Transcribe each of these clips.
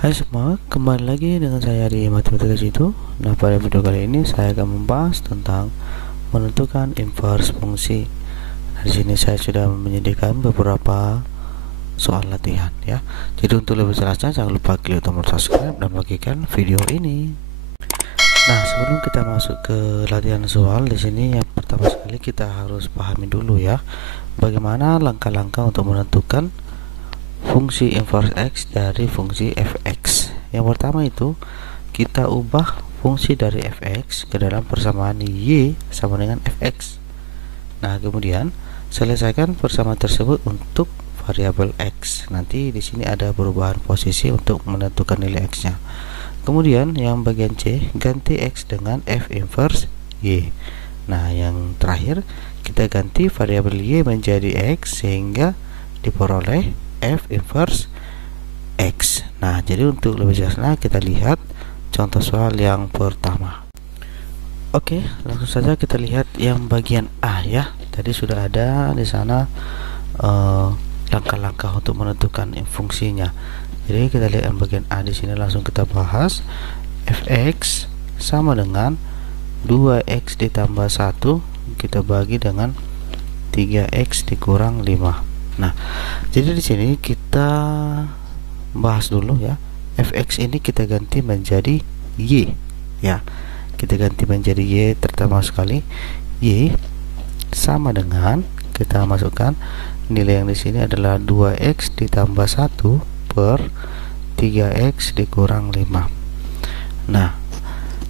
Hai semua, kembali lagi dengan saya di Matematika Situ. Nah, pada video kali ini saya akan membahas tentang menentukan inverse fungsi. Nah, di sini saya sudah menyediakan beberapa soal latihan ya. Jadi untuk lebih jelasnya jangan lupa klik tombol subscribe dan bagikan video ini. Nah, sebelum kita masuk ke latihan soal, di sini yang pertama sekali kita harus pahami dulu ya, bagaimana langkah-langkah untuk menentukan fungsi inverse x dari fungsi fx. Yang pertama itu kita ubah fungsi dari fx ke dalam persamaan y sama dengan fx. Nah, kemudian selesaikan persamaan tersebut untuk variabel x. Nanti di sini ada perubahan posisi untuk menentukan nilai x-nya. Kemudian yang bagian C, ganti x dengan f inverse y. Nah, yang terakhir kita ganti variabel y menjadi x sehingga diperoleh f inverse x. Nah, jadi untuk lebih jelasnya kita lihat contoh soal yang pertama. Oke, langsung saja kita lihat yang bagian A ya. Tadi sudah ada di sana langkah-langkah untuk menentukan fungsinya. Jadi kita lihat yang bagian A di sini, langsung kita bahas. Fx sama dengan 2x ditambah 1 kita bagi dengan 3x dikurang 5. Nah, jadi di sini kita bahas dulu ya. Fx ini kita ganti menjadi y ya. Kita ganti menjadi y pertama sekali. Y sama dengan, kita masukkan nilai yang di sini adalah 2x ditambah 1 per 3x dikurang 5. Nah,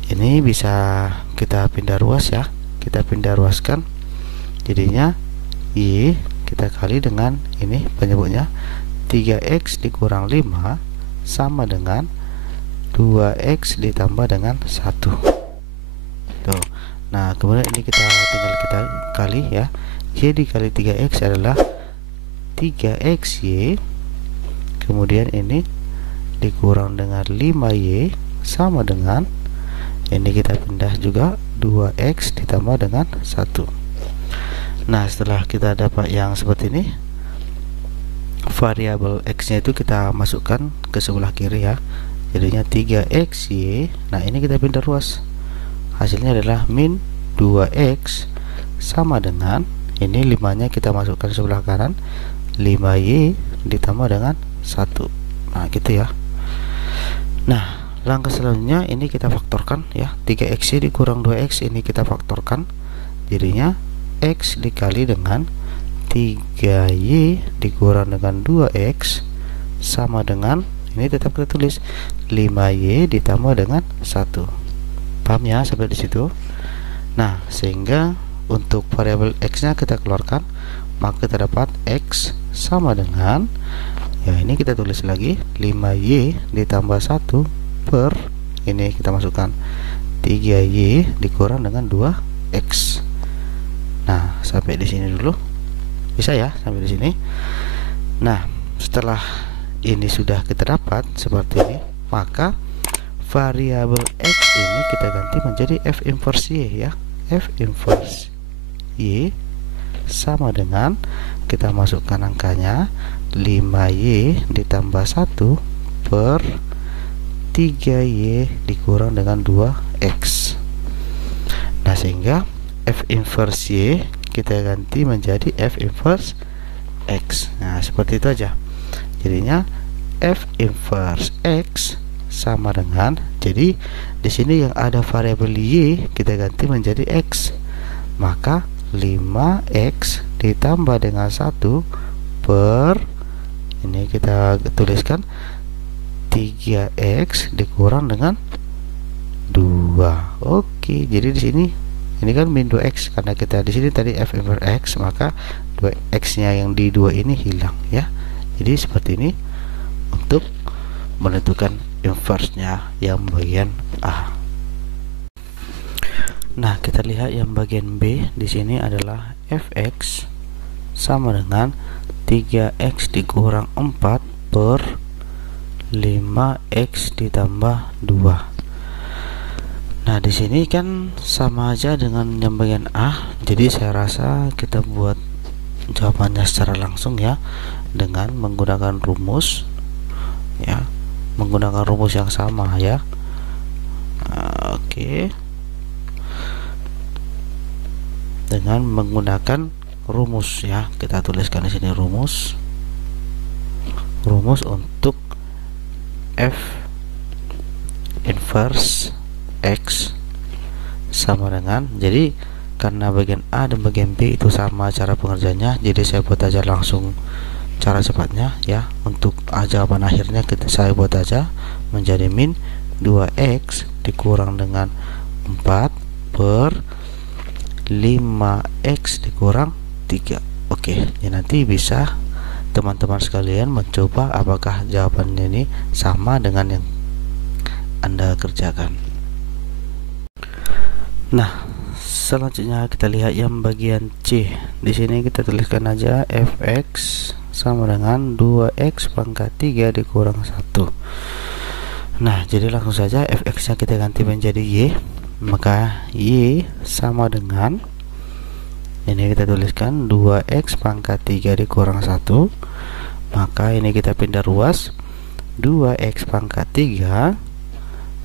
ini bisa kita pindah ruas ya. Kita pindah ruaskan. Jadinya y kita kali dengan ini penyebutnya 3x dikurang 5 sama dengan 2x ditambah dengan 1. Tuh. Nah, kemudian ini kita tinggal kita kali ya. Y dikali 3x adalah 3xy. Kemudian ini dikurang dengan 5y sama dengan, ini kita pindah juga, 2x ditambah dengan 1. Nah, setelah kita dapat yang seperti ini, variabel x-nya itu kita masukkan ke sebelah kiri ya. Jadinya 3xy. Nah, ini kita pindah ruas. Hasilnya adalah min 2x sama dengan, ini 5-nya kita masukkan sebelah kanan, 5y ditambah dengan 1. Nah, gitu ya. Nah, langkah selanjutnya ini kita faktorkan ya. 3xy dikurang 2x ini kita faktorkan. Jadinya x dikali dengan 3y dikurang dengan 2x sama dengan, ini tetap kita tulis 5y ditambah dengan 1. Paham ya sampai di situ? Nah, sehingga untuk variabel x-nya kita keluarkan, maka kita dapat x sama dengan, ya ini kita tulis lagi 5y ditambah 1 per, ini kita masukkan 3y dikurang dengan 2x. Nah, sampai di sini dulu. Bisa ya sampai di sini. Nah, setelah ini sudah kita dapat seperti ini, maka variabel x ini kita ganti menjadi f inverse y ya. F inverse y sama dengan, kita masukkan angkanya 5y ditambah 1 per 3y dikurang dengan 2x. Nah, sehingga f inverse y kita ganti menjadi f inverse x. Nah, seperti itu aja. Jadinya f inverse x sama dengan, jadi di sini yang ada variabel y kita ganti menjadi x. Maka 5x ditambah dengan 1 per, ini kita tuliskan 3x dikurang dengan 2. Oke, jadi di sini ini kan min 2x, karena kita di sini tadi f inverse x, maka 2x-nya yang di 2 ini hilang ya. Jadi seperti ini untuk menentukan inverse-nya yang bagian A. Nah, kita lihat yang bagian B. Di sini adalah fx sama dengan 3x dikurang 4 per 5x ditambah 2. Nah, di sini kan sama aja dengan yang bagian A. Jadi saya rasa kita buat jawabannya secara langsung ya, dengan menggunakan rumus ya. menggunakan rumus yang sama ya. Oke. Dengan menggunakan rumus ya, kita tuliskan di sini rumus untuk f inverse x sama dengan, jadi karena bagian A dan bagian B itu sama cara pengerjaannya, jadi saya buat aja langsung cara cepatnya ya. Untuk jawaban akhirnya saya buat aja menjadi min 2x dikurang dengan 4 per 5x dikurang 3. Oke, ya nanti bisa teman-teman sekalian mencoba apakah jawabannya ini sama dengan yang Anda kerjakan. Nah, selanjutnya kita lihat yang bagian C. Di sini kita tuliskan aja fx sama dengan 2x pangkat 3 dikurang 1. Nah, jadi langsung saja fx nya kita ganti menjadi y. Maka y sama dengan, ini kita tuliskan 2x pangkat 3 dikurang 1. Maka ini kita pindah ruas, 2x pangkat 3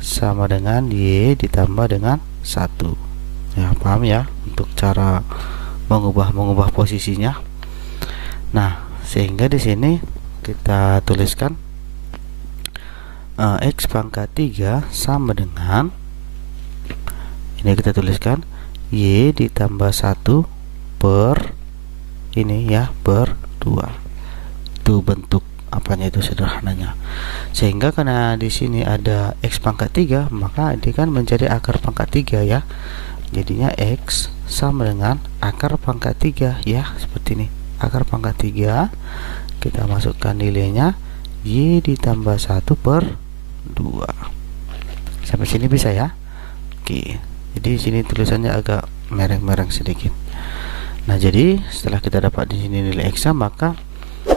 sama dengan y ditambah dengan 1. Ya, paham ya untuk cara mengubah posisinya. Nah, sehingga di sini kita tuliskan x pangkat 3 sama dengan, ini kita tuliskan y ditambah 1 per ini ya, per 2. Itu bentuk apanya itu sederhananya. Sehingga karena di sini ada x pangkat 3, maka ini kan menjadi akar pangkat 3 ya. Jadinya x sama dengan akar pangkat 3 ya, seperti ini. Akar pangkat 3 kita masukkan nilainya y ditambah 1 per 2. Sampai sini bisa ya. Oke. Jadi di sini tulisannya agak mereng-mereng sedikit. Nah, jadi setelah kita dapat di sini nilai x, maka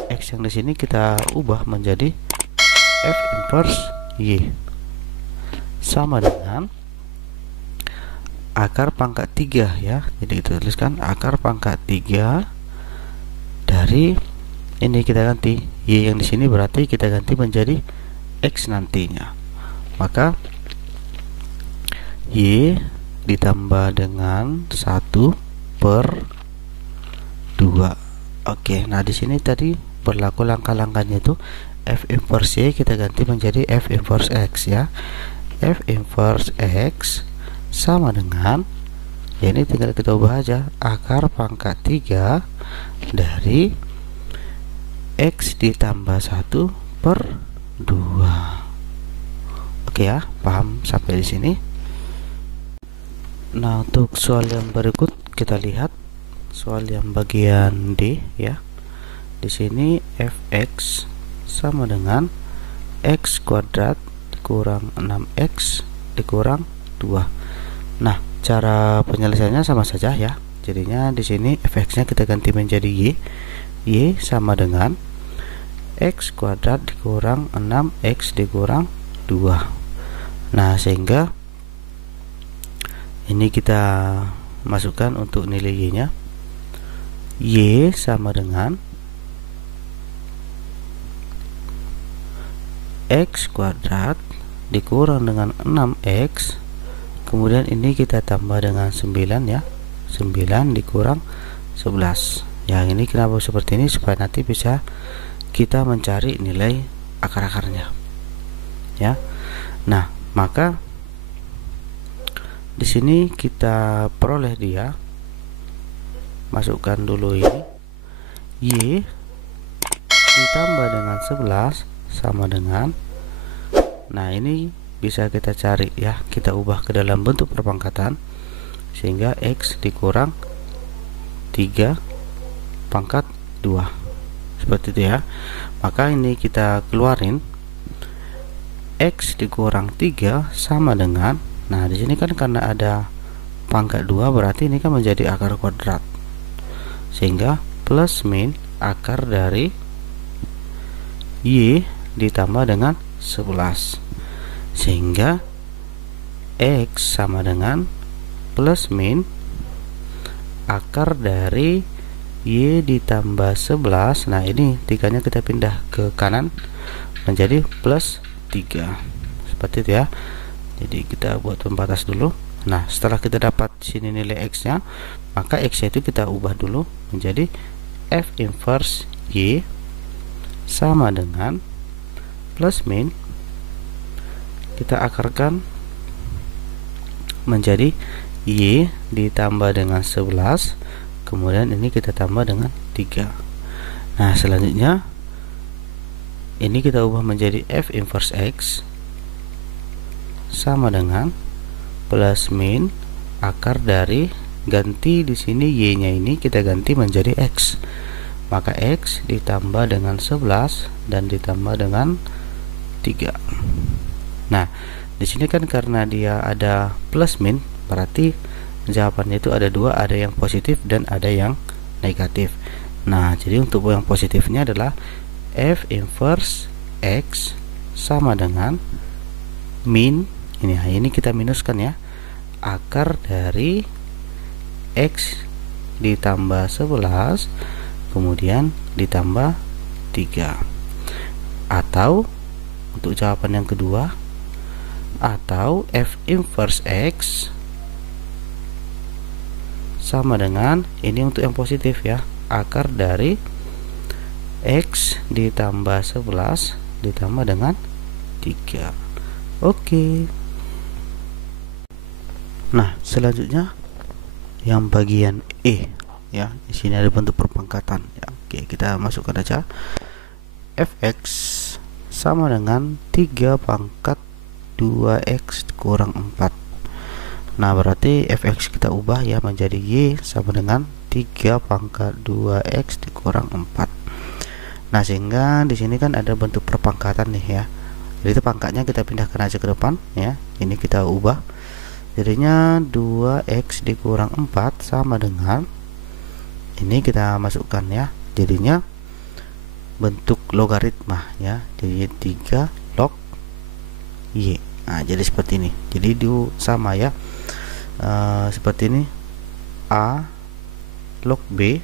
x yang di sini kita ubah menjadi f inverse y sama dengan akar pangkat 3 ya. Jadi kita tuliskan akar pangkat 3 dari ini, kita ganti y yang di sini berarti kita ganti menjadi x nantinya. Maka y ditambah dengan 1 per 2. Oke, nah di sini tadi berlaku langkah-langkahnya itu f inverse y kita ganti menjadi f inverse x ya. F inverse x sama dengan, ya ini tinggal kita ubah aja, akar pangkat 3 dari x ditambah 1 per 2. Oke ya, paham sampai di sini? Nah, untuk soal yang berikut kita lihat soal yang bagian D ya. Di sini fx sama dengan x kuadrat dikurang 6x dikurang 2. Nah, cara penyelesaiannya sama saja ya. Jadinya di sini fx-nya kita ganti menjadi y. Y sama dengan x kuadrat dikurang 6x dikurang 2. Nah, sehingga ini kita masukkan untuk nilai y-nya. Y sama dengan x kuadrat dikurang dengan 6x, kemudian ini kita tambah dengan 9 ya, 9 dikurang 11. Yang ini kenapa seperti ini? Supaya nanti bisa kita mencari nilai akar-akarnya ya. Nah, maka di sini kita peroleh dia, masukkan dulu ini y ditambah dengan 11 sama dengan, nah ini bisa kita cari ya, kita ubah ke dalam bentuk perpangkatan sehingga x dikurang 3 pangkat 2 seperti itu ya. Maka ini kita keluarin x dikurang 3 sama dengan, nah di sini kan karena ada pangkat 2 berarti ini kan menjadi akar kuadrat, sehingga plus min akar dari y ditambah dengan 11, sehingga x sama dengan plus min akar dari y ditambah 11. Nah, ini tiganya kita pindah ke kanan menjadi plus 3. Seperti itu ya. Jadi kita buat pembatas dulu. Nah, setelah kita dapat sini nilai X nya, maka X nya itu kita ubah dulu menjadi F inverse Y sama dengan plus min, kita akarkan menjadi Y ditambah dengan 11, kemudian ini kita tambah dengan 3. Nah, selanjutnya ini kita ubah menjadi F inverse X sama dengan plus min akar dari, ganti di sini Y-nya ini kita ganti menjadi X. Maka X ditambah dengan 11 dan ditambah dengan 3. Nah, di sini kan karena dia ada plus min, berarti jawabannya itu ada dua, ada yang positif dan ada yang negatif. Nah, jadi untuk yang positifnya adalah F inverse X sama dengan min, ini kita minuskan ya, akar dari X ditambah 11 kemudian ditambah 3. Atau untuk jawaban yang kedua, atau F inverse X sama dengan, ini untuk yang positif ya, akar dari X ditambah 11 ditambah dengan 3. Oke. Nah, selanjutnya yang bagian E ya. Di sini ada bentuk perpangkatan ya. Oke, kita masukkan aja fx sama dengan 3 pangkat 2x kurang 4. Nah, berarti fx kita ubah ya menjadi y sama dengan 3 pangkat 2x dikurang 4. Nah, sehingga di sini kan ada bentuk perpangkatan nih ya. Jadi itu pangkatnya kita pindahkan aja ke depan ya. Ini kita ubah. Jadinya 2x dikurang 4 sama dengan, ini kita masukkan ya. Jadinya bentuk logaritma ya. Jadi 3 log y. Nah, jadi seperti ini. Jadi itu sama ya. Seperti ini. A log B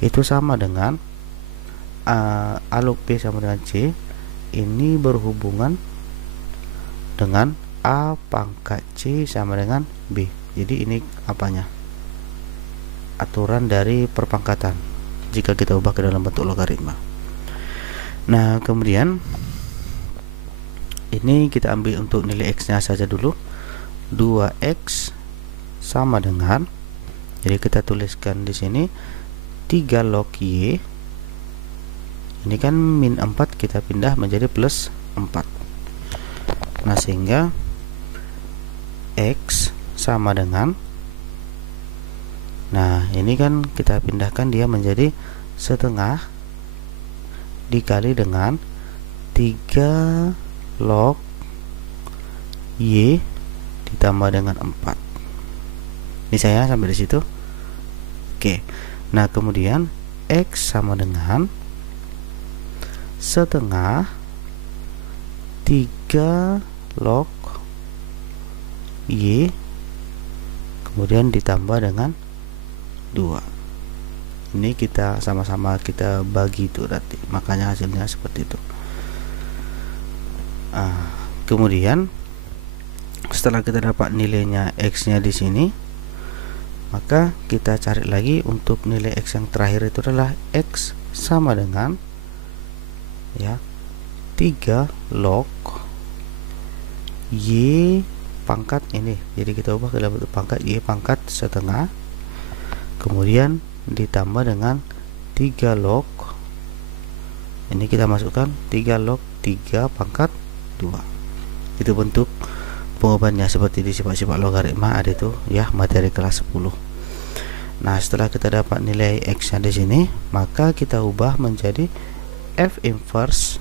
itu sama dengan A log B sama dengan C. Ini berhubungan dengan A pangkat C sama dengan B. Jadi ini apanya? Aturan dari perpangkatan jika kita ubah ke dalam bentuk logaritma. Nah, kemudian ini kita ambil untuk nilai X nya saja dulu. 2x sama dengan, jadi kita tuliskan di sini 3 log y. Ini kan min 4 kita pindah menjadi plus 4. Nah, sehingga X sama dengan, nah ini kan kita pindahkan dia menjadi setengah dikali dengan 3 log y ditambah dengan 4. Ini saya sampai di situ. Oke. Nah, kemudian X sama dengan setengah 3 log y kemudian ditambah dengan 2. Ini kita sama-sama kita bagi itu nanti, makanya hasilnya seperti itu. Kemudian setelah kita dapat nilainya X nya di sini, maka kita cari lagi untuk nilai X yang terakhir itu adalah X sama dengan ya 3 log y pangkat ini. Jadi kita ubah ke dalam bentuk pangkat y pangkat setengah kemudian ditambah dengan 3 log, ini kita masukkan 3 log 3 pangkat 2. Itu bentuk pengubahannya seperti di sifat-sifat logaritma ada itu ya, materi kelas 10. Nah, setelah kita dapat nilai X nya di sini, maka kita ubah menjadi F inverse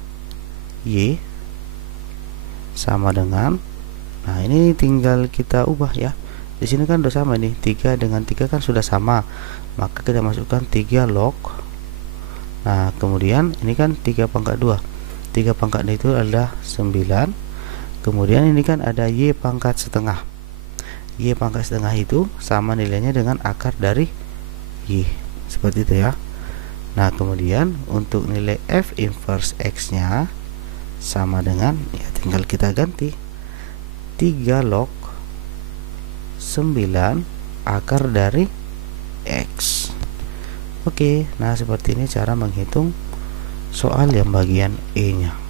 y sama dengan, nah ini tinggal kita ubah ya. Di sini kan udah sama nih, 3 dengan 3 kan sudah sama, maka kita masukkan 3 log. Nah, kemudian ini kan 3 pangkat 2, 3 pangkat itu adalah 9. Kemudian ini kan ada y pangkat setengah. Y pangkat setengah itu sama nilainya dengan akar dari y. Seperti itu ya. Nah, kemudian untuk nilai F inverse X nya sama dengan, ya tinggal kita ganti 3 log 9 akar dari X. Oke, nah seperti ini cara menghitung soal yang bagian E nya.